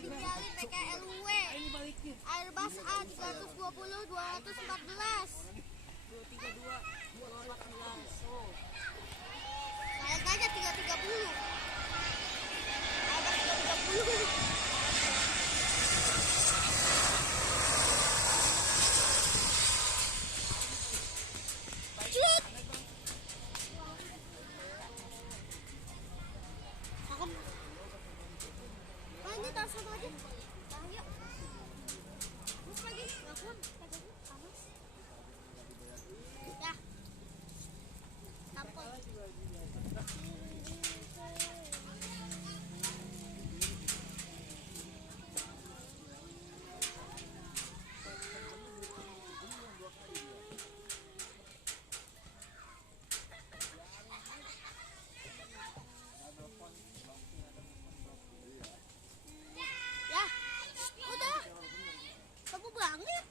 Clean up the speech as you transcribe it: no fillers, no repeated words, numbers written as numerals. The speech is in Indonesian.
dinyalin PKLW. Airbus A320 214. 232 214. Oh. Kayak aja 330. Airbus 330. Cut. Aku ini taruh sama aja. Nah, yuk. Terus lagi, ngapun, pegangin, panas. Ya. Tampon. Ya, udah. Kamu banget.